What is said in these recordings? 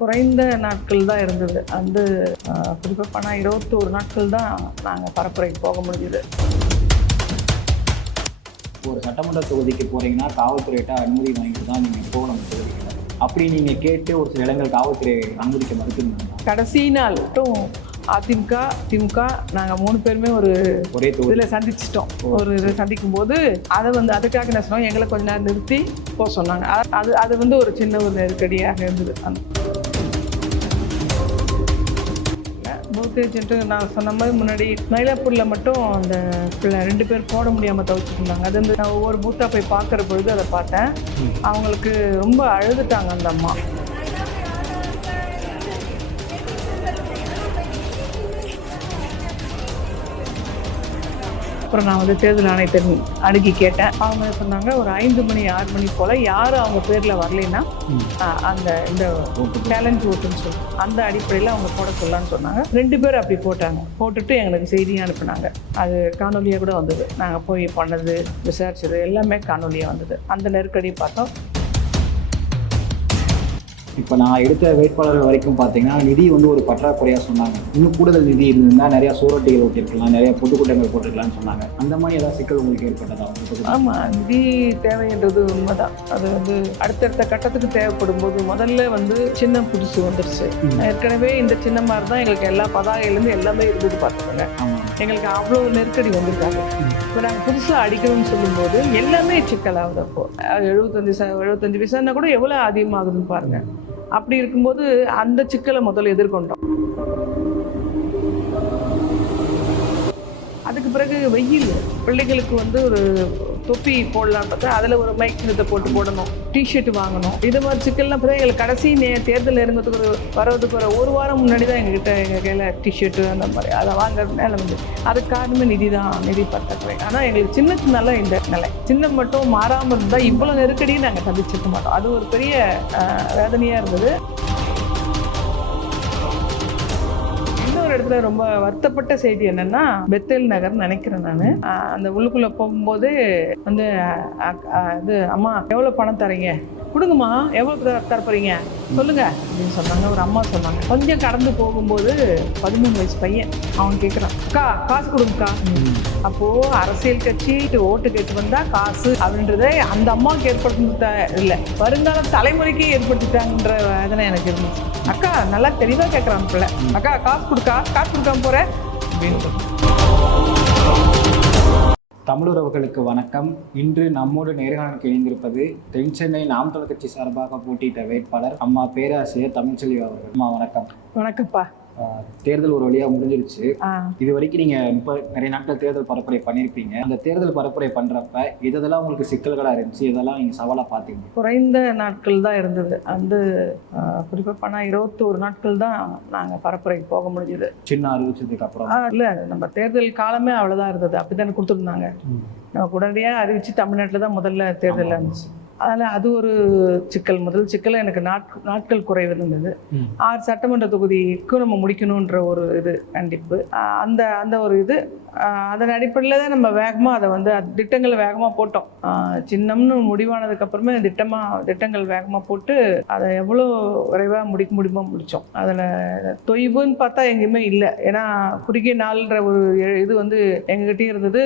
குறைந்த நாட்கள் தான் இருந்தது. வந்து குறிப்பாக பண்ணால் இருபத்தோரு நாட்கள் தான் நாங்கள் பரப்புரைக்கு போக முடிஞ்சுது. ஒரு சட்டமன்ற தொகுதிக்கு போறீங்கன்னா காவல்துறையிட்ட அனுமதி வாங்கிட்டு தான் நீங்கள் போகணும் தொகுதிக்கு அப்படி நீங்கள் கேட்டு ஒரு சில இடங்கள் காவல்துறை அனுமதிக்க மறுத்துருந்தாங்க கடைசி நாள் மட்டும் அதிமுக திமுக நாங்கள் மூணு பேருமே ஒரு ஒரே இதில் சந்திச்சிட்டோம். ஒரு இதில் சந்திக்கும் போது அதை வந்து அதுக்காக என்ன சொன்னோம் எங்களை கொஞ்ச நேரம் நிறுத்தி போக சொன்னாங்க. அது அது வந்து ஒரு சின்ன ஒரு நெருக்கடியாக இருந்தது. அந்த ஏஜென்ட்டு நான் சொன்ன மாதிரி முன்னாடி மயிலாப்பூரில் மட்டும் அந்த பிள்ளை ரெண்டு பேர் போட முடியாமல் தவிச்சிட்டு இருந்தாங்க அது வந்து நான் ஒவ்வொரு பூத்தாக போய் பார்க்குற பொழுது அதை பார்த்தேன். அவங்களுக்கு ரொம்ப அழுதுட்டாங்க அந்த அம்மா. அப்புறம் நான் வந்து தேர்தல் ஆணையத்தை அணுகி கேட்டேன். அவங்க சொன்னாங்க ஒரு ஐந்து மணி ஆறு மணி போல் யாரும் அவங்க பேரில் வரலைன்னா அந்த இந்த சேலஞ்ச் ஓட்டுன்னு சொல்லி அந்த அடிப்படையில் அவங்க போட சொல்லலாம்னு சொன்னாங்க. ரெண்டு பேர் அப்படி போட்டாங்க. போட்டுட்டு எங்களுக்கு செய்தியும் அனுப்புனாங்க. அது காணொலியாக கூட வந்தது. நாங்கள் போய் பண்ணது விசாரிச்சது எல்லாமே காணொலியாக வந்தது. அந்த நெருக்கடி பார்த்தோம். இப்போ நான் எடுத்த வேட்பாளர்கள் வரைக்கும் பார்த்தீங்கன்னா நிதி வந்து ஒரு பற்றாக்குறையாக சொன்னாங்க. இன்னும் கூடுதல் நிதி இருந்திருந்தா நிறைய சூரட்டிகள் ஓட்டிருக்கலாம் நிறைய பொதுக்கூட்டங்கள் போட்டிருக்கலாம்னு சொன்னாங்க. அந்த மாதிரி ஏதாவது சிக்கல் உங்களுக்கு ஏற்பட்டதா? ஆமாம் நிதி தேவைன்றது உண்மைதான். அது வந்து அடுத்தடுத்த கட்டத்துக்கு தேவைப்படும் போது முதல்ல வந்து சின்னம் புதுசு வந்துருச்சு. ஏற்கனவே இந்த சின்னம் மாதிரி தான் எங்களுக்கு எல்லா பதாகையிலேருந்து எல்லாமே இருந்தது பார்த்துக்கோங்க. எங்களுக்கு அவ்வளோ நெருக்கடி வந்திருக்காங்க. இப்போ நாங்கள் புதுசாக அடிக்கணும்னு சொல்லும்போது எல்லாமே சிக்கலாகுது அப்போ. அஹ் எழுபத்தஞ்சு ச எழுபத்தஞ்சு விசாரணை கூட எவ்வளோ அதிகமாகுதுன்னு பாருங்க. அப்படி இருக்கும்போது அந்த சிக்கலை முதல்ல எதிர்கொண்டோம். அதுக்கு பிறகு வெயில் பிள்ளைகளுக்கு வந்து ஒரு தொப்பி போடலான்னு பார்த்தா அதில் ஒரு மைக் நிறுத்த போட்டு போடணும். டிஷர்ட் வாங்கணும். இது மாதிரி சிக்கல்லாம் பிறகு எங்களுக்கு கடைசி நே தேர்தல் இறங்கிறதுக்கு ஒரு வர்றதுக்கு ஒரு ஒரு வாரம் முன்னாடி தான் எங்ககிட்ட எங்கள் கையில் டிஷர்ட்டு அந்த மாதிரி. அதை வாங்குறது வந்து அதுக்கு காரணமே நிதி தான் நிதி பற்றாக்குறை ஆனால் எங்களுக்கு சின்ன சின்னலாம் இந்த நிலை. சின்ன மட்டும் மாறாமல் இருந்தால் இவ்வளோ நெருக்கடியும் நாங்கள் சந்திச்சிருக்க மாட்டோம். அது ஒரு பெரிய வேதனையாக இருந்தது. இருக்கிற ரொம்ப வருத்தப்பட்ட செய்தி என்னன்னா பெத்தேல் நகர் நினைக்கிறேன் நான். அந்த உள்ளுக்குள்ள போகும்போது வந்து இது அம்மா எவ்வளோ பணம் தரீங்க? கொடுங்கம்மா எவ்வளோ தர தரப்போறீங்க சொல்லுங்க. அப்படின்னு சொன்னாங்க. ஒரு அம்மா சொன்னாங்க. கொஞ்சம் கடந்து போகும்போது பதிமூணு வயசு பையன் அவன் கேட்குறான் அக்கா காசு கொடுங்கக்கா. அப்போ அரசியல் கட்சி ஓட்டு கேட்டு வந்தா காசு அப்படின்றத அந்த அம்மாவுக்கு ஏற்படுத்த இல்லை வருங்கால தலைமுறைக்கு ஏற்படுத்திட்டாங்கன்ற வேதனை எனக்கு இருந்துச்சு. அக்கா நல்லா தெளிவாக கேட்குறான் பிள்ளை. அக்கா காசு கொடுக்கா? காசு கொடுக்காம போற? அப்படின்னு. தமிழுறவுகளுக்கு வணக்கம். இன்று நம்மோடு நேர்காணலுக்கு இணைந்திருப்பது தென் சென்னை நாம் தமிழ் கட்சி சார்பாக போட்டியிட்ட வேட்பாளர் அம்மா பேராசிரியர் தமிழ்ச்செல்வி அவர்கள். அம்மா வணக்கம். வணக்கம்ப்பா. தேர்தல் ஒரு வழியாக முடிஞ்சிருச்சு. இது வரைக்கும் நீங்க முப்ப- நிறைய நாட்கள் தேர்தல் பரப்புரை பண்ணியிருப்பீங்க அந்த தேர்தல் பரப்புரை பண்றப்ப இதெல்லாம் உங்களுக்கு சிக்கல்களா இருந்துச்சு? இதெல்லாம் நீங்க சவாலா பாத்தீங்க குறைந்த நாட்கள் தான் இருந்தது. வந்து குறிப்பாக பண்ணால் இருபத்தோரு நாட்கள் தான் நாங்கள் பரப்புரைக்கு போக முடிஞ்சுது. சின்ன அறிவிச்சதுக்கு அப்புறம். இல்லை நம்ம தேர்தல் காலமே அவ்வளோதான் இருந்தது. அப்படி தானே கொடுத்துருந்தாங்க நமக்கு உடனடியாக அறிவித்து தமிழ்நாட்டில் தான் முதல்ல தேர்தல். இருந்துச்சு. அதனால் அது ஒரு சிக்கல் முதல் சிக்கல் எனக்கு நாட்கள் நாட்கள் குறைவு இருந்தது. ஆறு சட்டமன்ற தொகுதிக்கு நம்ம முடிக்கணுன்ற ஒரு இது கண்டிப்பு அந்த அந்த ஒரு இது அதன் அடிப்படையில் தான் நம்ம வேகமாக அதை வந்து அது திட்டங்களை வேகமாக போட்டோம். சின்னம்னு முடிவானதுக்கு அப்புறமே திட்டமாக திட்டங்கள் வேகமாக போட்டு அதை எவ்வளோ விரைவாக முடிக்க முடியுமோ முடித்தோம் அதில் தொய்வுன்னு பார்த்தா எங்கேயுமே இல்லை. ஏன்னா குறுகிய நாள்ன்ற ஒரு எ- இது வந்து எங்ககிட்டயும் இருந்தது.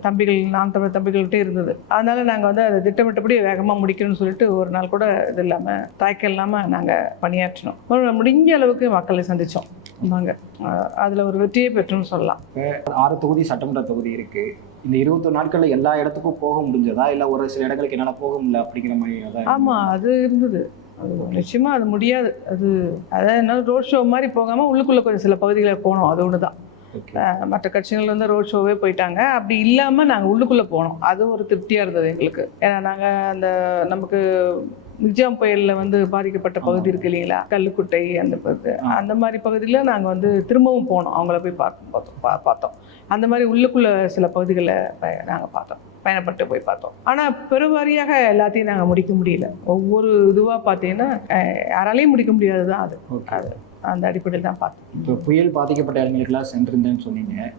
தம்பிகள் நான் தமிழ் தம்பிகள்கிட்டயும் இருந்தது. அதனால நாங்கள் வந்து அதை திட்டமிட்டபடி வேகமாக முடிக்கணும்னு சொல்லிட்டு ஒரு நாள் கூட இது இல்லாமல் தாய்க்கல் இல்லாமல் நாங்கள் பணியாற்றினோம். முடிஞ்ச அளவுக்கு மக்களை சந்தித்தோம் நாங்கள் அதில் ஒரு வெற்றியை பெற்றோம்னு சொல்லலாம். ஆறு தொகுதி சட்டமன்ற தொகுதி இருக்கு. இந்த இருபத்தொரு நாட்கள்ல எல்லா இடத்துக்கும் போக முடிஞ்சதா? இல்ல ஒரு சில இடங்களுக்கு என்னால போக முடியல அப்படிங்கிற மாதிரி ஆமாம் அது இருந்தது. அது நிச்சயமாக அது முடியாது. அது அதாவது என்ன ரோட் ஷோ மாதிரி போகாமல் உள்ளுக்குள்ளே கொஞ்சம் சில பகுதிகளில் போனோம். அது ஒன்று தான் மற்ற கட்சிகள் வந்து ரோட் ஷோவே போயிட்டாங்க. அப்படி இல்லாமல் நாங்கள் உள்ளுக்குள்ளே போனோம். அது ஒரு திருப்தியாக இருந்தது எங்களுக்கு. ஏன்னா நாங்கள் அந்த நமக்கு நிஜாம் புயலில் வந்து பாதிக்கப்பட்ட பகுதி இருக்கு இல்லைங்களா? கல்லுக்குட்டை அந்த பகுதி. அந்த மாதிரி பகுதியில் நாங்கள் வந்து திரும்பவும் போனோம். அவங்கள போய் பார்த்து பார்த்தோம் பா- பார்த்தோம். அந்த மாதிரி உள்ளுக்குள்ளே சில பகுதிகளில் நாங்கள் பார்த்தோம். பயணப்பட்டு போய் பார்த்தோம். ஆனால் பெருவாரியாக எல்லாத்தையும் நாங்கள் முடிக்க முடியல. ஒவ்வொரு இதுவாக பார்த்தீங்கன்னா யாராலையும் முடிக்க முடியாது தான் அது. அது அந்த அடிப்படையில் தான் பார்த்தோம். இப்போ புயல் பாதிக்கப்பட்ட இடங்களுக்கெல்லாம் சென்றிருந்தேன்னு சொன்னீங்க.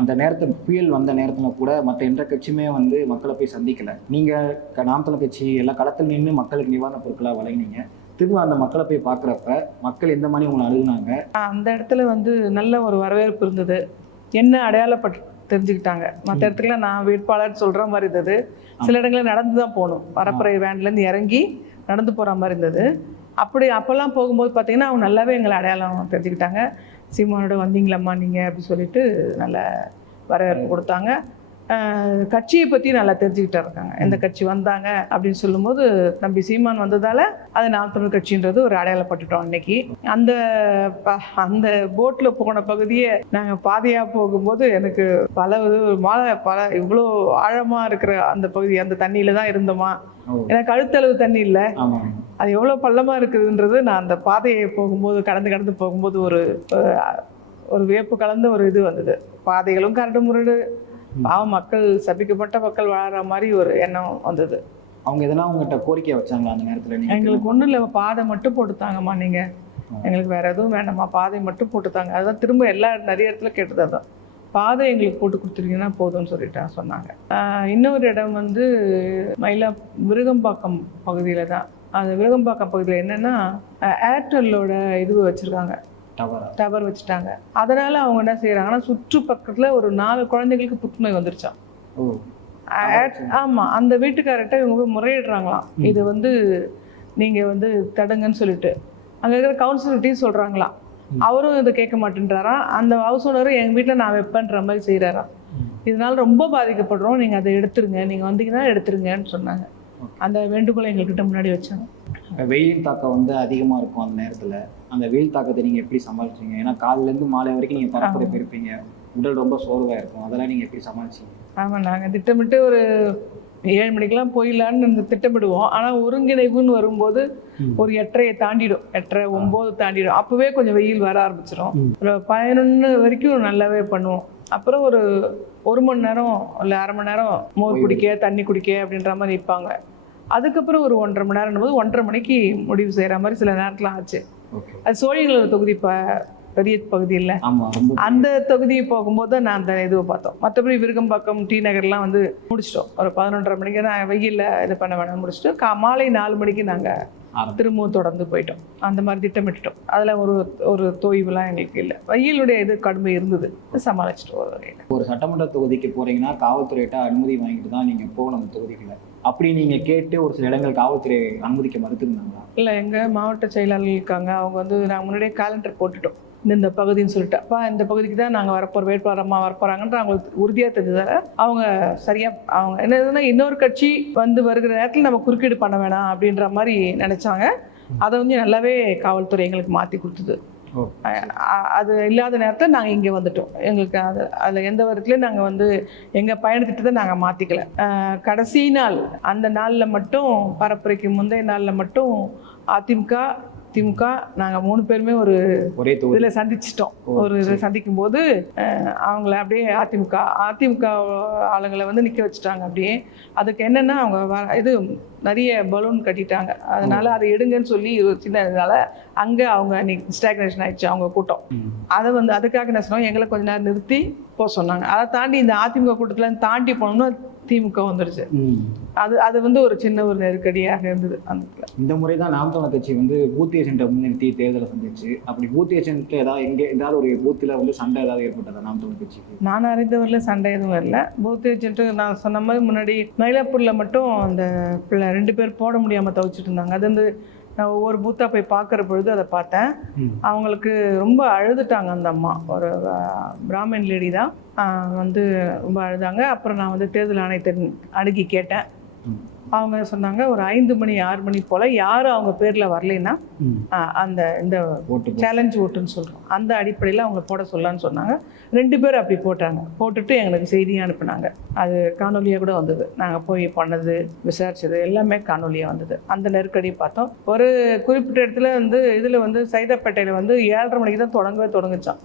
அந்த நேரத்தில் புயல் வந்த நேரத்தில் கூட மற்ற எந்த கட்சியுமே வந்து மக்களை போய் சந்திக்கல. நீங்கள் நாம் தமிழ் கட்சி எல்லா களத்தில் நின்று மக்களுக்கு நிவாரணப் பொருட்களாக வழங்கினீங்க. திரும்ப அந்த மக்களை போய் பார்க்குறப்ப மக்கள் எந்த மாதிரி உங்களை அழுகுனாங்க அந்த இடத்துல வந்து நல்ல ஒரு வரவேற்பு இருந்தது. என்ன அடையாளப்பட்டு தெரிஞ்சுக்கிட்டாங்க. மற்ற இடத்துல நான் வேட்பாளர் சொல்கிற மாதிரி இருந்தது. சில இடங்களில் நடந்து தான் போகணும் பரப்புரை வேன்லேருந்து இறங்கி நடந்து போகிற மாதிரி இருந்தது. அப்படி அப்போல்லாம் போகும்போது பார்த்தீங்கன்னா அவங்க நல்லாவே எங்களை அடையாளம் தெரிஞ்சுக்கிட்டாங்க. சீமானோட வந்தீங்களாம்மா நீங்கள் அப்படி சொல்லிட்டு நல்ல வரவேற்பு கொடுத்தாங்க. கட்சியை பற்றி நல்லா தெரிஞ்சுக்கிட்டே இருக்காங்க. எந்த கட்சி வந்தாங்க அப்படின்னு சொல்லும்போது தம்பி சீமான் வந்ததால் அது நாம் தமிழ் கட்சின்றது ஒரு அடையாளப்பட்டுட்டோம் அன்னைக்கு. அந்த அந்த போட்டில் போன பகுதியை நாங்கள் பாதையாக போகும்போது எனக்கு பல மழை பல இவ்வளோ ஆழமாக இருக்கிற அந்த பகுதி அந்த தண்ணியில் தான் இருந்தோமா? ஏன்னா கழுத்தளவு தண்ணி இல்லை. அது எவ்வளோ பள்ளமாக இருக்குதுன்றது நான் அந்த பாதையை போகும்போது கடந்து கடந்து போகும்போது ஒரு ஒரு வியப்பு கலந்த ஒரு இது வந்தது. பாதைகளும் கரடு முரடு பாவம் மக்கள் சபிக்கப்பட்ட மக்கள் வாழற மாதிரி ஒரு எண்ணம் வந்தது. அவங்க எதனா உங்ககிட்ட கோரிக்கை வச்சாங்களா அந்த நேரத்தில் எங்களுக்கு ஒன்றும் இல்லை பாதை மட்டும் போட்டுத்தாங்கம்மா நீங்கள் எங்களுக்கு வேற எதுவும் வேண்டாம்மா பாதை மட்டும் போட்டுத்தாங்க. அதுதான் திரும்ப எல்லா நிறைய இடத்துல கேட்டது அதான். பாதை எங்களுக்கு போட்டு கொடுத்துருக்கீங்கன்னா போதும்னு சொல்லிட்டு சொன்னாங்க. இன்னொரு இடம் வந்து மயிலா விருகம்பாக்கம் பகுதியில் தான். அந்த விருகம்பாக்கம் பகுதியில் என்னென்னா ஏர்டெல்லோட இது வச்சுருக்காங்க. டவரா வச்சுட்டாங்க. அதனால் அவங்க என்ன செய்கிறாங்கன்னா சுற்று பக்கத்தில் ஒரு நாலு குழந்தைங்களுக்கு புற்றுநோய் வந்துருச்சாம். ஓ. ஆமாம் அந்த வீட்டுக்காரர்கிட்ட இவங்க போய் முறையிடுறாங்களாம். இது வந்து நீங்கள் வந்து தடுங்கன்னு சொல்லிட்டு. அங்கே இருக்கிற கவுன்சிலர்கிட்டையும் சொல்கிறாங்களாம் அவரும் இதை கேட்க மாட்டேன்றாராம். அந்த ஹவுஸ் ஓனரும் எங்கள் வீட்டில் நான் வைப்பேன்ற மாதிரி செய்கிறாராம் இதனால ரொம்ப பாதிக்கப்படுறோம். நீங்கள் அதை எடுத்துருங்க. நீங்கள் வந்தீங்கன்னா எடுத்துருங்கன்னு சொன்னாங்க. அந்த வேண்டுகோளை எங்கள்கிட்ட முன்னாடி வச்சாங்க. வெயிலின் தாக்கம் வந்து அதிகமாக இருக்கும் அந்த நேரத்தில். அந்த வெயில் தாக்கத்தை நீங்கள் எப்படி சமாளிச்சீங்க? ஏன்னா காலையிலேருந்து மாலை வரைக்கும் நீங்கள் பரப்புரை போயிருப்பீங்க உடல் ரொம்ப சோர்வாக இருக்கும். அதெல்லாம் நீங்கள் எப்படி சமாளிச்சீங்க? ஆமாம் நாங்கள் திட்டமிட்டு ஒரு ஏழு மணிக்கெல்லாம் போயிடலான்னு திட்டமிடுவோம். ஆனால் ஒருங்கிணைப்புன்னு வரும்போது. ஒரு எட்டரையை தாண்டிடும். எட்டரை ஒம்பது தாண்டிடும். அப்போவே கொஞ்சம் வெயில் வர ஆரம்பிச்சிடும். ஒரு பதினொன்று வரைக்கும் நல்லாவே பண்ணுவோம். அப்புறம் ஒரு ஒரு மணி நேரம் இல்லை அரை மணி நேரம் மோர். குடிக்க தண்ணி குடிக்க அப்படின்ற மாதிரி நிற்பாங்க அதுக்கப்புறம் ஒரு ஒன்றரை மணி நேரம் போது ஒன்றரை மணிக்கு முடிவு செய்கிற மாதிரி சில நேரத்தில் ஆச்சு. அது சோழிங்களூர் தொகுதி இப்போ பெரிய பகுதி இல்லை. அந்த தொகுதியை போகும்போது நான் அந்த இதுவை பார்த்தோம். மற்றபடி விருகம்பாக்கம் டி நகர்லாம் வந்து முடிச்சிட்டோம். ஒரு பதினொன்றரை மணிக்கு நான் வெயிலில் இது பண்ண வேணாம் முடிச்சுட்டு கா மாலை நாலு மணிக்கு நாங்கள் திரும்பவும் தொடர்ந்து போயிட்டோம். அந்த மாதிரி திட்டமிட்டுட்டோம். அதில் ஒரு ஒரு தொய்வுலாம் எங்களுக்கு இல்லை. வெயிலுடைய இது கடுமை இருந்தது. சமாளிச்சுட்டு ஒரு வகையில். ஒரு சட்டமன்ற தொகுதிக்கு போறீங்கன்னா காவல்துறையிட்ட அனுமதி வாங்கிட்டு தான் நீங்கள் போகணும் அந்த தொகுதிக்குள்ள. அப்படி நீங்கள் கேட்டு ஒரு சில இடங்கள் காவல்துறை அனுமதிக்க மறுத்துருந்தாங்களா? இல்லை எங்கள் மாவட்ட செயலாளர்கள் இருக்காங்க. அவங்க வந்து நாங்கள் முன்னாடியே கேலண்டர் போட்டுட்டோம். இந்த இந்த பகுதின்னு சொல்லிட்டு. அப்போ இந்த பகுதிக்கு தான் நாங்கள் வரப்போகிற வேட்பாளரமாக வரப்போகிறாங்கன்ற அவங்களுக்கு உறுதியாக தெரிஞ்சதால் அவங்க சரியாக அவங்க என்னதுன்னா இன்னொரு கட்சி வந்து வருகிற நேரத்தில் நம்ம குறுக்கீடு பண்ண வேணாம் அப்படின்ற மாதிரி நினச்சாங்க. அதை வந்து நல்லாவே காவல்துறை எங்களுக்கு மாற்றி கொடுத்தது. அது இல்லாத நேரத்தில் நாங்கள் இங்கே வந்துட்டோம். எங்களுக்கு அது அதில் எந்த விதத்துலையும் நாங்கள் வந்து எங்கள் பயணத்திட்டத்தை நாங்கள் மாற்றிக்கல கடைசி நாள் அந்த நாளில் மட்டும் பரப்புரைக்கு முந்தைய நாளில் மட்டும் அதிமுக திமுக நாங்கள் மூணு பேருமே ஒரு ஒரே இதில் சந்திச்சிட்டோம். ஒரு இதில் சந்திக்கும் போது அவங்கள அப்படியே அதிமுக அதிமுக ஆளுங்களை வந்து நிற்க வச்சுட்டாங்க அப்படியே. அதுக்கு என்னென்னா அவங்க வ- இது நிறைய பலூன் கட்டிட்டாங்க. அதனால அதை எடுங்கன்னு சொல்லி ஒரு சின்ன இதனால அங்கே அவங்க இன்னைக்கு ஸ்டாக்னேஷன் ஆயிடுச்சு அவங்க கூட்டம். அதை வந்து அதுக்காக என்ன சொன்னோம் எங்களை கொஞ்ச நேரம் நிறுத்தி போக சொன்னாங்க. அதை தாண்டி இந்த அதிமுக கூட்டத்தில் தாண்டி போனோம்னா திமுக வந்துருச்சு. அது அது வந்து ஒரு சின்ன ஒரு நெருக்கடியாக இருந்தது அந்த. இந்த முறை தான் நாம் தமிழர் கட்சி வந்து பூத் ஏஜென்ட்டை முன்னிறுத்தி தேர்தலை சந்திச்சு அப்படி பூத் ஏஜென்ட்ல ஏதாவது எங்கே ஏதாவது ஒரு பூத்தில் வந்து சண்டை ஏதாவது ஏற்பட்டதா நாம் தமிழர் கட்சிக்கு நான் அறிந்தவரில் சண்டை எதுவும் இல்லை பூத் ஏஜென்ட்டு நான் சொன்ன மாதிரி முன்னாடி மயிலாப்பூரில் மட்டும் அந்த பிள்ளை ரெண்டு பேர் போட முடியாமல் தவிச்சிட்டு இருந்தாங்க அது வந்து நான் ஒவ்வொரு பூத்தாக போய் பார்க்குற பொழுது அதை பார்த்தேன். அவங்களுக்கு ரொம்ப அழுதுட்டாங்க அந்த அம்மா. ஒரு பிராமின் லேடி தான். வந்து ரொம்ப அழுதாங்க. அப்புறம் நான் வந்து தேர்தல் ஆணையத்தை அணுகி கேட்டேன். அவங்க சொன்னாங்க ஒரு ஐந்து மணி ஆறு மணி போல் யாரும் அவங்க பேரில் வரலைன்னா அந்த இந்த சேலஞ்ச் ஓட்டுன்னு சொல்கிறோம் அந்த அடிப்படையில் அவங்க போட சொல்லலான்னு சொன்னாங்க. ரெண்டு பேர் அப்படி போட்டாங்க. போட்டுட்டு எங்களுக்கு செய்தியும் அனுப்புனாங்க. அது காணொலியாக கூட வந்தது. நாங்கள் போய் பண்ணது விசாரிச்சது எல்லாமே காணொலியாக வந்தது. அந்த நெருக்கடி பார்த்தோம். ஒரு குறிப்பிட்ட இடத்துல வந்து இதில் வந்து சைதாப்பேட்டையில் வந்து ஏழரை மணிக்கு தான் தொடங்கவே தொடங்குச்சான்.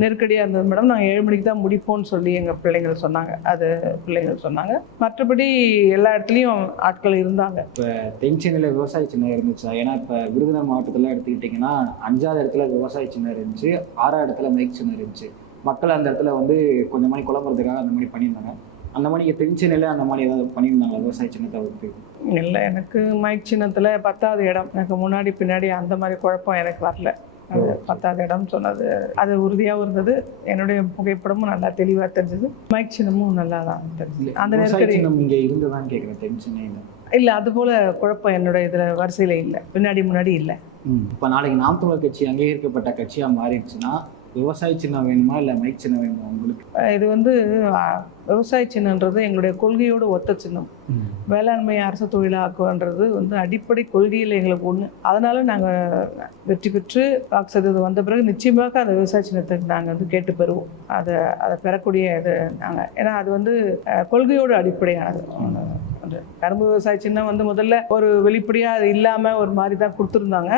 நெருக்கடியாக இருந்தது மேடம். நாங்கள் ஏழு மணிக்கு தான் முடிப்போம்னு சொல்லி எங்கள் பிள்ளைங்கள் சொன்னாங்க. அது பிள்ளைங்கள் சொன்னாங்க. மற்றபடி எல்லா இடத்துலையும் ஆட்கள் இருந்தாங்க. தென் சென்னையில் விவசாய சின்னம் இருந்துச்சா? ஏன்னா இப்போ விருதுநகர் மாவட்டத்தில் எடுத்துக்கிட்டிங்கன்னா அஞ்சாவது இடத்துல விவசாய சின்னம் இருந்துச்சு. ஆறாவது இடத்துல மைக் சின்னம் இருந்துச்சு. மக்கள் அந்த இடத்துல வந்து கொஞ்சம் மாதிரி குழம்புறதுக்காக அந்த மாதிரி பண்ணியிருந்தாங்க. அந்த மாதிரி தென் சென்னையில் அந்த மாதிரி ஏதாவது பண்ணியிருந்தாங்களா விவசாய சின்னத்தை வகுத்து? இல்லை எனக்கு மைக் சின்னத்தில் பத்தாவது இடம். எனக்கு முன்னாடி பின்னாடி அந்த மாதிரி குழப்பம் எனக்கு வரல. அது பத்தாவது இடம் சொன்னது. அது உறுதியாகவும் இருந்தது. என்னுடைய புகைப்படமும் நல்லா தெளிவாக தெரிஞ்சது. மைக் சின்னமும் நல்லா தான் தெரிஞ்சது அந்த நெருக்கடி இங்கே இருந்ததான்னு கேட்குறேன் தென் சென்னையில் இல்லை அது போல குழப்பம் என்னுடைய இதில் வரிசையில் இல்லை. பின்னாடி முன்னாடி இல்லை. இப்போ நாளைக்கு நாம் தமிழர் கட்சி அங்கீகரிக்கப்பட்ட கட்சியாக மாறிடுச்சுன்னா விவசாய சின்னம் வேணுமா இல்லை மைக் சின்னம் வேணுமா உங்களுக்கு? இது வந்து விவசாய சின்னன்றது எங்களுடைய கொள்கையோடு ஒத்த சின்னம். வேளாண்மை அரசு தொழிலாக்குன்றது வந்து அடிப்படை கொள்கையில் எங்களுக்கு ஒன்று அதனால நாங்கள் வெற்றி பெற்று வாக்கு சதவீதம் வந்த பிறகு நிச்சயமாக அந்த விவசாய சின்னத்துக்கு நாங்கள் வந்து கேட்டு பெறுவோம். அதை அதை பெறக்கூடிய இது நாங்கள் ஏன்னா அது வந்து கொள்கையோடு அடிப்படையானது. பண்ணுறேன் கரும்பு விவசாய சின்னம் வந்து முதல்ல ஒரு வெளிப்படையாக அது இல்லாமல் ஒரு மாதிரி தான் கொடுத்துருந்தாங்க.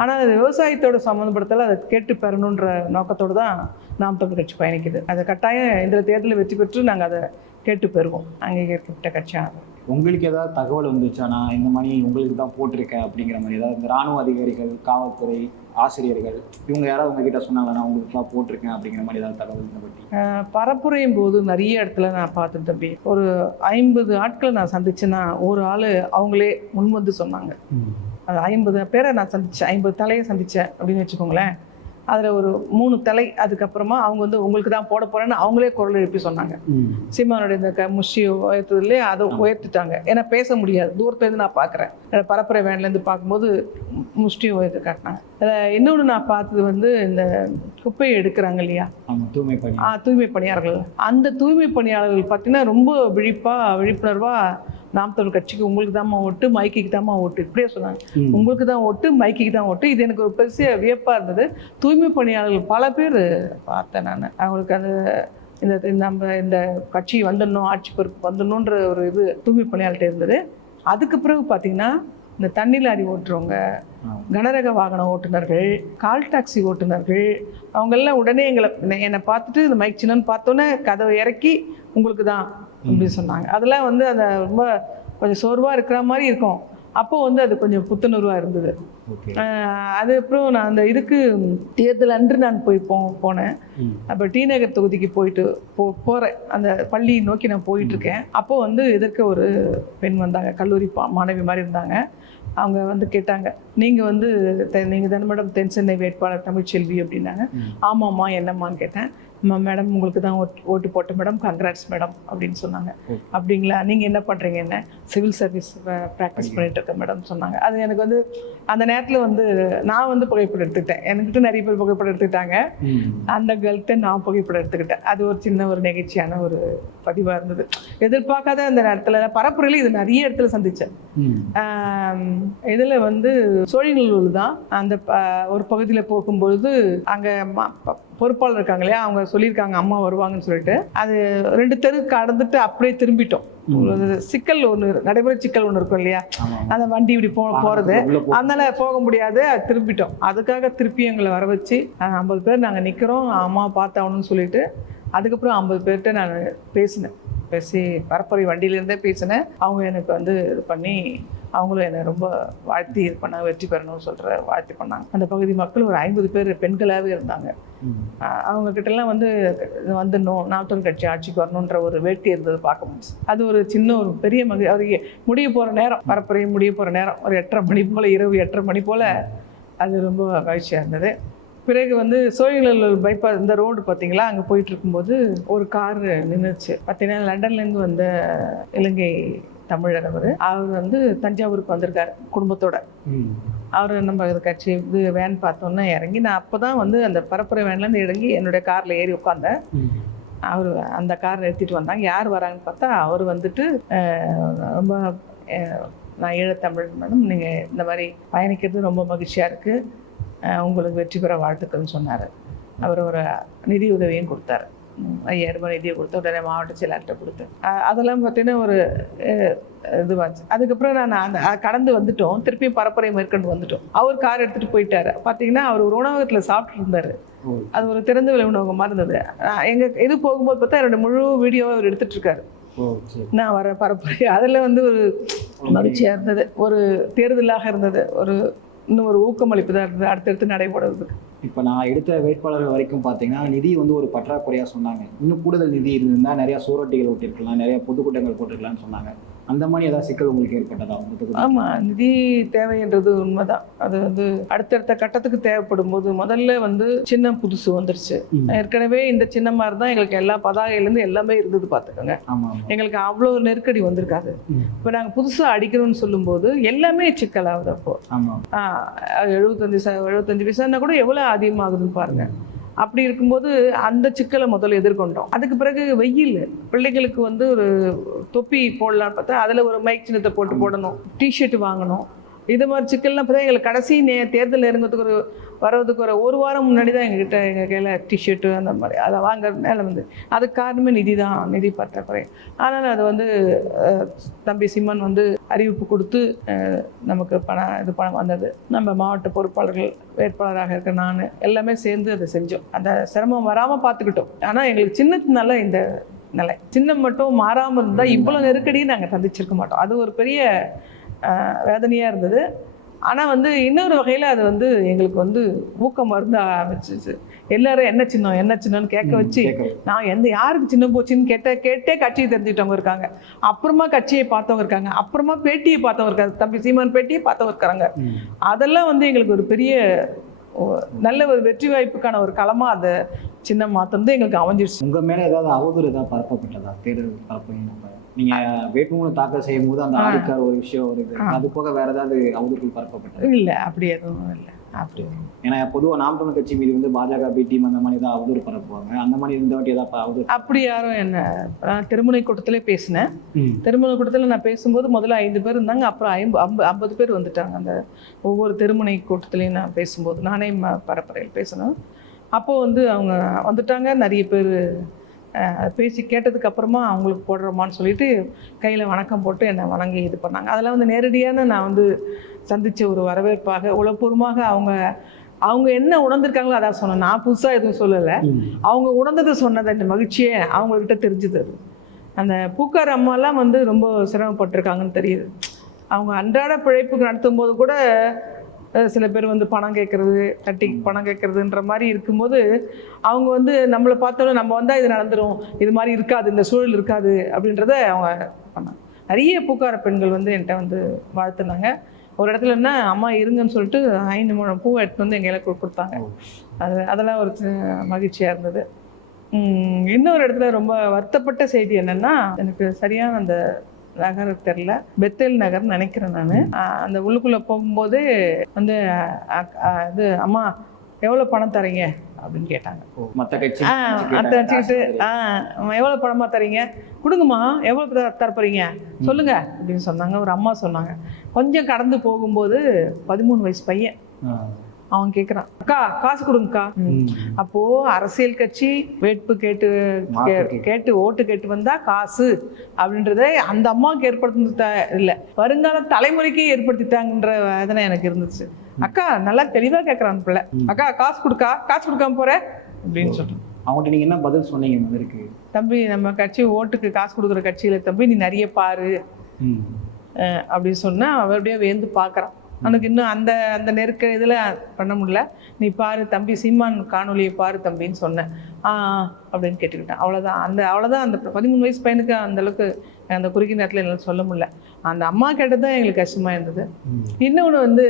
ஆனால் அது விவசாயத்தோட சம்மந்தப்படுத்தல அதை கேட்டு பெறணுன்ற நோக்கத்தோடு தான் நாம் தமிழ் கட்சி பயணிக்குது. அது கட்டாயம் இந்த தேர்தலில் வெற்றி பெற்று நாங்கள் அதை கேட்டு பெறுவோம். அங்கீகரிக்கப்பட்ட கட்சியானது உங்களுக்கு ஏதாவது தகவல் வந்துச்சா நான் இந்த மாதிரி உங்களுக்கு தான் போட்டிருக்கேன் அப்படிங்கிற மாதிரி. ஏதாவது இந்த ராணுவ அதிகாரிகள் காவல்துறை ஆசிரியர்கள் இவங்க யாராவது உங்ககிட்ட சொன்னாங்க நான் உங்களுக்குலாம் போட்டிருக்கேன் அப்படிங்கிற மாதிரி ஏதாவது தகவல் இதை பற்றி பரப்புரையும் போது நிறைய இடத்துல நான் பார்த்தேன் தம்பி. ஒரு ஐம்பது ஆட்களை நான் சந்திச்சேன்னா ஒரு ஆள் அவங்களே முன் வந்து சொன்னாங்க அது ஐம்பது பேரை நான் சந்திச்சேன் ஐம்பது தலையை சந்தித்தேன் அப்படின்னு வச்சுக்கோங்களேன். அதில் ஒரு மூணு தலை அதுக்கப்புறமா அவங்க வந்து உங்களுக்கு தான் போட போகிறேன்னு அவங்களே குரல் எழுப்பி சொன்னாங்க. சீமானுடைய இந்த க முஷி உயர்த்ததுலேயே அதை உயர்த்திட்டாங்க. ஏன்னா பேச முடியாது. தூரத்துலேருந்து நான் பார்க்குறேன் பரப்புரை வேன்லேருந்து பார்க்கும்போது மு- முஷ்டி உயர்த்து காட்டினாங்க. அதில் இன்னொன்று நான் பார்த்தது வந்து இந்த குப்பையை எடுக்கிறாங்க இல்லையா? தூய்மை ஆ, தூய்மை பணியாளர்கள். அந்த தூய்மை பணியாளர்கள் பார்த்தீங்கன்னா ரொம்ப விழிப்பாக விழிப்புணர்வாக நாம் தமிழ் கட்சிக்கு உங்களுக்கு தாம்மா ஓட்டு மைக்கிக்கு தாம்மா ஓட்டு இப்படியே சொன்னாங்க. உங்களுக்கு தான் ஓட்டு மைக்கிக்கு தான் ஓட்டு. இது எனக்கு ஒரு பெருசிய வியப்பாக இருந்தது. தூய்மை பணியாளர்கள் பல பேர் பார்த்தேன் நான். அவங்களுக்கு அந்த இந்த இந்த நம்ம இந்த கட்சி வந்துடணும் ஆட்சி பொறுப்பு வந்துடணுன்ற ஒரு இது தூய்மை பணியாளர்கிட்ட இருந்தது. அதுக்கு பிறகு பார்த்தீங்கன்னா இந்த தண்ணி லாரி ஓட்டுறவங்க. கனரக வாகன ஓட்டுநர்கள் கால் டாக்ஸி ஓட்டுநர்கள் அவங்கெல்லாம் உடனே எங்களை என்னை- பார்த்துட்டு இந்த மைக் சின்னன்னு பார்த்தோன்னே கதவை இறக்கி உங்களுக்கு தான் அப்படின்னு சொன்னாங்க. அதெல்லாம் வந்து அந்த ரொம்ப கொஞ்சம் சோர்வாக இருக்கிற மாதிரி இருக்கும். அப்போ வந்து அது கொஞ்சம் புத்துணர்வாக இருந்தது. அது அப்புறம் நான் அந்த இதுக்கு தேர்தல் அன்று நான் போய் போ போனேன். அப்போ டி நகர் தொகுதிக்கு போயிட்டு போ போகிறேன் அந்த பள்ளி நோக்கி நான் போயிட்டு இருக்கேன். அப்போ வந்து இதற்கு ஒரு பெண் வந்தாங்க. கல்லூரி மாணவி மாதிரி இருந்தாங்க. அவங்க வந்து கேட்டாங்க நீங்கள் வந்து நீங்கள் தானே மேடம் தென் சென்னை வேட்பாளர் தமிழ்ச்செல்வி அப்படின்னாங்க. ஆமாம்மா என்னம்மான்னு கேட்டேன் "அம்மா, மேடம் உங்களுக்கு தான் ஓட்டு ஓட்டு போட்டேன் மேடம் கங்க்ராட்ஸ் மேடம் அப்படின்னு சொன்னாங்க. அப்படிங்களா? நீங்கள் என்ன பண்ணுறீங்க என்ன? சிவில் சர்வீஸ் ப்ராக்டிஸ் பண்ணிட்டு இருக்கேன் மேடம் சொன்னாங்க. அது எனக்கு வந்து அந்த நேரத்தில் வந்து நான் வந்து புகைப்படம் எடுத்துக்கிட்டேன். என்கிட்ட நிறைய பேர் புகைப்படம் எடுத்துக்கிட்டாங்க. அந்த கேர்ள்கிட்ட நான் புகைப்படம் எடுத்துக்கிட்டேன். அது ஒரு சின்ன ஒரு நெகிழ்ச்சியான ஒரு பதிவாக இருந்தது. எதிர்பார்க்காத அந்த நேரத்தில் பரப்புரையில் இது நிறைய இடத்துல சந்தித்தேன். இதில் வந்து சோழிநல்லூர் தான் அந்த ஒரு பகுதியில் போகும்பொழுது அங்கே பொறுப்பாளர் இருக்காங்க இல்லையா? அவங்க சொல்லியிருக்காங்க அம்மா வருவாங்கன்னு சொல்லிட்டு. அது ரெண்டு தெரு கடந்துட்டு அப்படியே திரும்பிட்டோம். சிக்கல் ஒன்று நடைமுறை சிக்கல் ஒன்று இருக்கும் இல்லையா. அந்த வண்டி இப்படி போ போகிறது அதனால போக முடியாது திரும்பிட்டோம். அதுக்காக திருப்பி எங்களை வர வச்சு ஐம்பது பேர் நாங்கள் நிற்கிறோம் அம்மா பார்த்தாகணும்னு சொல்லிட்டு அதுக்கப்புறம் ஐம்பது பேர்கிட்ட நான் பேசினேன். பேசி பரப்புரை வண்டியிலேருந்தே பேசினேன். அவங்க எனக்கு வந்து இது பண்ணி அவங்களும் என்னை ரொம்ப வாழ்த்தி இது பண்ணாங்க வெற்றி பெறணும்னு சொல்கிற வாழ்த்தி பண்ணாங்க. அந்த பகுதி மக்கள் ஒரு ஐம்பது பேர் பெண்களாகவே இருந்தாங்க. ம். ஆஹ் அவங்க கிட்டலாம் வந்து வந்துடணும் நாட்டோர் கட்சி ஆட்சிக்கு வரணுன்ற ஒரு வேட்கை இருந்தது பார்க்க முடிச்சு அது ஒரு சின்ன ஒரு பெரிய மகிழ் அது முடிய போகிற நேரம் பரப்புரை முடிய போகிற நேரம். ஒரு எட்டரை மணி போல் இரவு எட்டரை மணி போல் அது ரொம்ப மகிழ்ச்சியாக இருந்தது. பிறகு வந்து சோழிங்கநல்லூர் பைபாஸ் இந்த ரோடு பார்த்தீங்களா அங்கே போயிட்டு இருக்கும்போது ஒரு கார் நின்றுச்சு பார்த்தீங்கன்னா லண்டன்லேருந்து வந்த இலங்கை தமிழர் அவர். அவர் வந்து தஞ்சாவூருக்கு வந்திருக்காரு குடும்பத்தோட. அவர் நம்ம கட்சி இது வேன் பார்த்தோன்னே இறங்கி நான் அப்போ தான் வந்து அந்த பரப்புரை வேன்லேருந்து இறங்கி என்னுடைய காரில் ஏறி உட்காந்தேன் அவர் அந்த கார் நிறுத்திட்டு வந்தாங்க. யார் வராங்கன்னு பார்த்தா அவர் வந்துட்டு ரொம்ப நான் ஈழத்தமிழ் மேடம் நீங்கள் இந்த மாதிரி பயணிக்கிறது ரொம்ப மகிழ்ச்சியாக இருக்குது உங்களுக்கு வெற்றி பெற வாழ்த்துக்கள்னு சொன்னார். அவர் ஒரு நிதி உதவியும் கொடுத்தாரு. ஐயாயிரம் ரூபாய் நிதியை கொடுத்து உடனே மாவட்ட செயலாளர்கிட்ட கொடுத்து அஹ், அதெல்லாம் பார்த்தீங்கன்னா ஒரு இதுவாச்சு அதுக்கப்புறம் நான் அந்த கடந்து வந்துட்டோம். திருப்பியும் பரப்புரை மேற்கொண்டு வந்துட்டோம். அவர் கார் எடுத்துகிட்டு போயிட்டாரு. பார்த்தீங்கன்னா அவர் ஒரு உணவகத்தில் சாப்பிட்டு இருந்தாரு. அது ஒரு திறந்த வெளி உணவகம் மாதிரி இருந்தது. நான் எங்க இது போகும்போது பார்த்தா என்னோட முழு வீடியோவை அவர் எடுத்துட்டு இருக்காரு. நான் வர பரப்புரை. அதில் வந்து ஒரு மகிழ்ச்சியாக இருந்தது. ஒரு தேர்தலாக இருந்தது. ஒரு இன்னும் ஒரு ஊக்கமளிப்பு தான் இருந்தது அடுத்தடுத்து நடைபெறதுக்கு இப்போ நான் எடுத்த வேட்பாளர் வரைக்கும் பார்த்தீங்கன்னா நிதி வந்து ஒரு பற்றாக்குறையாக சொன்னாங்க. இன்னும் கூடுதல் நிதி இருந்திருந்தால் நிறையா சோரட்டிகள் ஓட்டிருக்கலாம் நிறையா பொதுக்கூட்டங்கள் போட்டிருக்கலாம்னு சொன்னாங்க. அந்த மாதிரி ஏதாவது சிக்கல் உங்களுக்கு ஏற்பட்டதா? ஆமாம் நிதி தேவைன்றது உண்மைதான். அது வந்து அடுத்தடுத்த கட்டத்துக்கு தேவைப்படும் போது முதல்ல வந்து சின்னம் புதுசு வந்துருச்சு. ஏற்கனவே இந்த சின்னம் மாதிரி தான் எங்களுக்கு எல்லா பதாகையிலேருந்து எல்லாமே இருந்தது பார்த்துக்கோங்க. எங்களுக்கு அவ்வளோ நெருக்கடி வந்திருக்காது. இப்போ நாங்கள் புதுசாக அடிக்கணும்னு சொல்லும்போது எல்லாமே சிக்கலாகுது அப்போ. எழுபத்தஞ்சு எழுபத்தஞ்சு விசாரணை கூட எவ்வளோ அதிகமாகுதுன்னு பாருங்க. அப்படி இருக்கும்போது அந்த சிக்கலை முதல்ல எதிர்கொண்டோம். அதுக்கு பிறகு வெயில் பிள்ளைங்களுக்கு வந்து ஒரு தொப்பி போடலான்னு பார்த்தா அதில் ஒரு மைக் சின்னத்தை போட்டு போடணும். டிஷர்ட் வாங்கணும். இது மாதிரி சிக்கல்லாம் பார்த்தா எங்களுக்கு கடைசி நே தேர்தல் இறங்குறதுக்கு ஒரு வர்றதுக்கு ஒரு ஒரு வாரம் முன்னாடி தான் எங்ககிட்ட எங்கள் கையில் டிஷர்ட்டு அந்த மாதிரி. அதை வாங்குற வந்து அதுக்கு காரணமே நிதி தான் நிதி பற்றாக்குறை. ஆனால் அது வந்து தம்பி சிம்மன் வந்து அறிவிப்பு கொடுத்து நமக்கு பணம் இது பணம் வந்தது. நம்ம மாவட்ட பொறுப்பாளர்கள் வேட்பாளராக இருக்க நான் எல்லாமே சேர்ந்து அதை செஞ்சோம். அந்த சிரமம் வராமல் பார்த்துக்கிட்டோம். ஆனால் எங்களுக்கு சின்னத்தினால இந்த நிலை. சின்னம் மட்டும் மாறாமல் இருந்தால் இவ்வளோ நெருக்கடியும் நாங்கள் சந்திச்சிருக்க மாட்டோம். அது ஒரு பெரிய வேதனையாக இருந்தது. ஆனால் வந்து இன்னொரு வகையில் அது வந்து எங்களுக்கு வந்து ஊக்கம் மருந்து ஆரம்பிச்சிச்சு. எல்லாரும் என்ன சின்னம் என்ன சின்னம்னு கேட்க வச்சு. நான் எந்த யாருக்கு சின்ன போச்சுன்னு கேட்ட கேட்டே கட்சியை தெரிஞ்சுக்கிட்டவங்க இருக்காங்க. அப்புறமா கட்சியை பார்த்தவங்க இருக்காங்க. அப்புறமா பேட்டியை பார்த்தவங்க இருக்காங்க. தம்பி சீமான் பேட்டியை பார்த்தவங்க இருக்காங்க. அதெல்லாம் வந்து எங்களுக்கு ஒரு பெரிய நல்ல ஒரு வெற்றி வாய்ப்புக்கான ஒரு களமாக அதை சின்னம் மாத்திரம் எங்களுக்கு அமைஞ்சிருச்சு. உங்க மேல ஏதாவது அவதூறு ஏதாவது பரப்பப்பட்டதா? தேர்தல் பரப்புறீங்க நீங்க வேட்புமனு தாக்கல் செய்யும் போது அந்த. ஆடிக்கார் ஒரு விஷயம் வருது ஆ. அது போக வேற ஏதாவது அவதூறுகள் பரப்பப்பட்டது? இல்லை அப்படி எதுவும் இல்லை. அப்படி ஏன்னா பொதுவா நாம் தமிழ் கட்சி மீது வந்து பாஜக பி டீம் அந்த மாதிரி தான் அவதூறு பரப்புவாங்க. அந்த மாதிரி இந்த வாட்டி ஏதாவது அவதூறு அப்படி யாரும் என்ன நான் திருமுனை கூட்டத்திலே பேசினேன். ம். திருமண கூட்டத்தில் நான் பேசும்போது முதல்ல ஐந்து பேர் இருந்தாங்க அப்புறம் ஐம்பது ஐம்பது ஐம்பது பேர் வந்துட்டாங்க. அந்த ஒவ்வொரு திருமணை கூட்டத்துலேயும் நான் பேசும்போது. நானே பரப்புரையில் பேசணும் அப்போது வந்து அவங்க வந்துட்டாங்க நிறைய பேர் பேசி கேட்டதுக்கு அப்புறமா அவங்களுக்கு போடுறோமான்னு சொல்லிட்டு கையில் வணக்கம் போட்டு என்னை வணங்கி இது பண்ணாங்க அதெல்லாம் வந்து நேரடியான நான் வந்து சந்தித்த ஒரு வரவேற்பாக உளப்பூர்வமாக அவங்க அவங்க என்ன உணர்ந்திருக்காங்களோ அதான் சொன்னேன் நான் புதுசாக எதுவும் சொல்லலை. அவங்க உணர்ந்தது சொன்னது அந்த மகிழ்ச்சியே அவங்கக்கிட்ட தெரிஞ்சுது அது. அந்த பூக்கார் அம்மாலாம் வந்து ரொம்ப சிரமப்பட்டிருக்காங்கன்னு தெரியுது அவங்க அன்றாட பிழைப்புக்கு நடத்தும் போது கூட சில பேர் வந்து பணம் கேட்குறது தட்டி பணம் கேட்குறதுன்ற மாதிரி இருக்கும்போது அவங்க வந்து நம்மளை பார்த்தோன்னே நம்ம வந்தால் இது நடந்துரும் இது மாதிரி இருக்காது இந்த சூழல் இருக்காது அப்படின்றத அவங்க பண்ணாங்க. நிறைய பூக்கார பெண்கள் வந்து என்கிட்ட வந்து வாழ்த்துனாங்க. ஒரு இடத்துல என்ன அம்மா இருங்கன்னு சொல்லிட்டு ஐந்து முழம் பூவை எடுத்து வந்து எங்கள் கொடுத்தாங்க. அது அதெல்லாம் ஒரு மகிழ்ச்சியாக இருந்தது. இன்னொரு இடத்துல ரொம்ப வருத்தப்பட்ட செய்தி என்னன்னா எனக்கு சரியான அந்த நகர் தெரில பெத்தேல் நகர்னு நினைக்கிறேன் நான். அந்த உள்ளுக்குள்ளே போகும்போது வந்து இது அம்மா எவ்வளோ பணம் தரீங்க? அப்படின்னு கேட்டாங்க. மத்த கட்சி ஆ அத்தை வச்சுக்கிட்டு ஆ எவ்வளோ பணமா தரீங்க? கொடுங்கம்மா எவ்வளோ தர தரப்போறீங்க சொல்லுங்க அப்படின்னு சொன்னாங்க. ஒரு அம்மா சொன்னாங்க. கொஞ்சம் கடந்து போகும்போது பதிமூணு வயசு பையன். அவன் கேட்குறான் அக்கா காசு கொடுங்கக்கா. அப்போ அரசியல் கட்சி வேட்பு கேட்டு கேட்டு. ஓட்டு கேட்டு வந்தா காசு அப்படின்றத அந்த அம்மாவுக்கு ஏற்படுத்த இல்லை. வருங்கால தலைமுறைக்கே ஏற்படுத்திட்டாங்கன்ற வேதனை எனக்கு இருந்துச்சு. அக்கா நல்லா தெளிவா கேட்குறான் பிள்ளை. அக்கா காசு கொடுக்கா? காசு கொடுக்காம போற? அப்படின்னு சொல்றேன். அவங்ககிட்ட நீங்க என்ன பதில் சொன்னீங்க தம்பி நம்ம கட்சி ஓட்டுக்கு காசு கொடுக்குற கட்சியில தம்பி நீ நிறைய பாரு. அப்படின்னு சொன்னா அவன் அப்படியே வேந்து பார்க்குறான் அவனுக்கு இன்னும் அந்த அந்த நெருக்க இதில் பண்ண முடியல. நீ பாரு தம்பி சீமான் காணொலியை பாரு தம்பின்னு சொன்னேன் ஆ அப்படின்னு கேட்டுக்கிட்டான். அவ்வளோதான் அந்த அவ்வளோதான் அந்த பதிமூணு வயசு பையனுக்கு அந்த அளவுக்கு அந்த குறுகிய நேரத்தில் என்னால் சொல்ல முடியல. அந்த அம்மா கேட்டது தான் எங்களுக்கு கஷ்டமாக இருந்தது. இன்னொன்று வந்து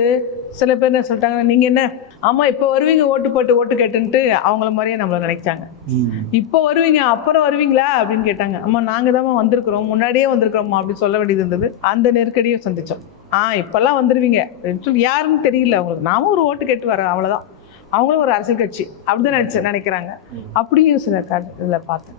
சில பேர் என்ன சொல்லிட்டாங்க நீங்கள் என்ன? ஆமாம் இப்போ வருவீங்க ஓட்டு போட்டு ஓட்டு கேட்டுன்ட்டு அவங்கள மாதிரியே நம்மளை நினைச்சாங்க. இப்போ வருவீங்க அப்புறம் வருவீங்களா? அப்படின்னு கேட்டாங்க. அம்மா நாங்கள் தாம்மா வந்திருக்கிறோம் முன்னாடியே வந்திருக்கிறோம்மா அப்படின்னு சொல்ல வேண்டியது இருந்தது. அந்த நெருக்கடியை சந்தித்தோம் ஆ இப்போல்லாம் வந்துடுவீங்க சொல்லி யாருன்னு தெரியல அவங்களுக்கு. நாமும் ஒரு ஓட்டு கேட்டு வரேன் அவ்வளோதான் அவங்களும் ஒரு அரசியல் கட்சி. அப்படிதான் நினச்சி நினைக்கிறாங்க. அப்படியும் சில இதில் பார்த்தேன்.